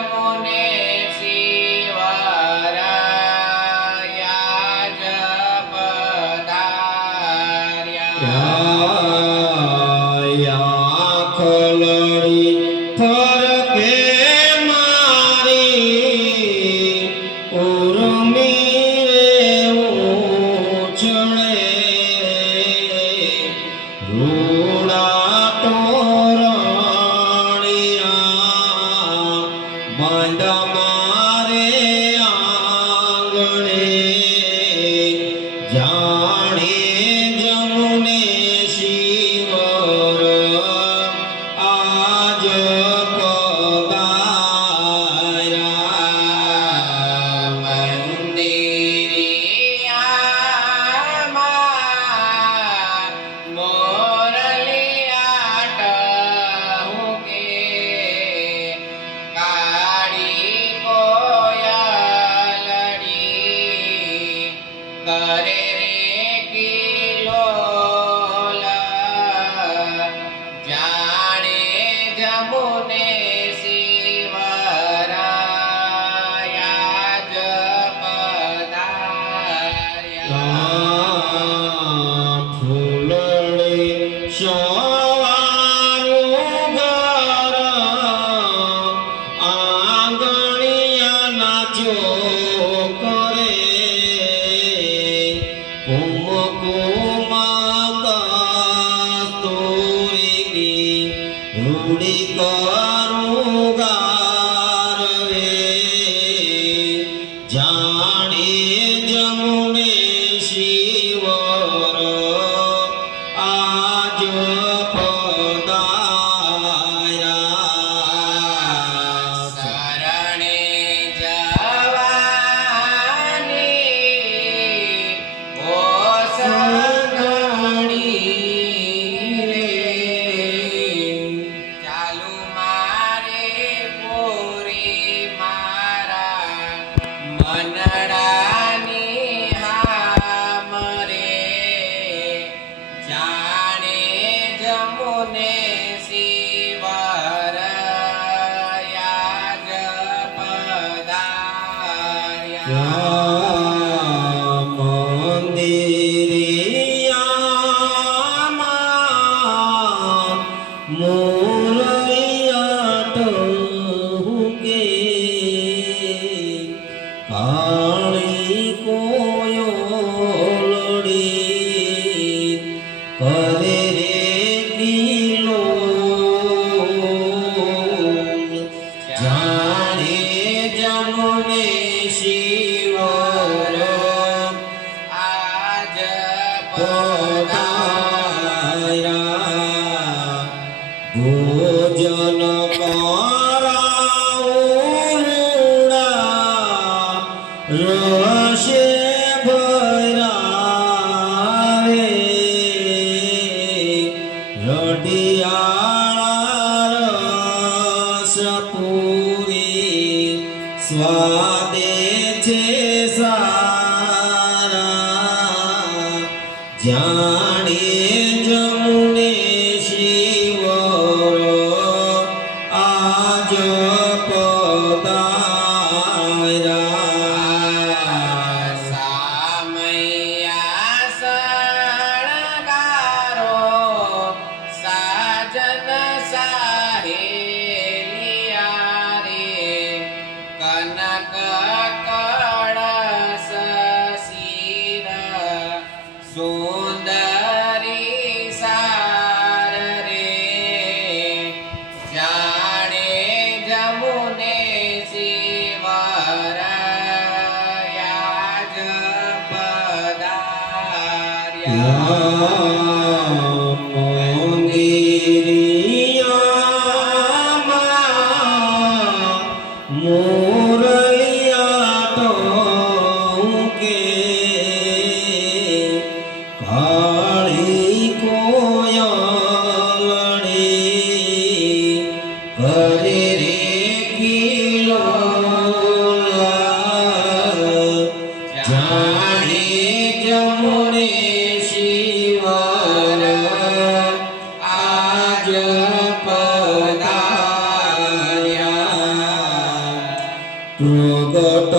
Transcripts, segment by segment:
মনে হবে કરે કિલો જાણે જમુને શિવરાયા જપદાર્યા Jeeva જાણે જમુને મંદિરિયા મો ભોજન जो মোর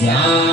જાણે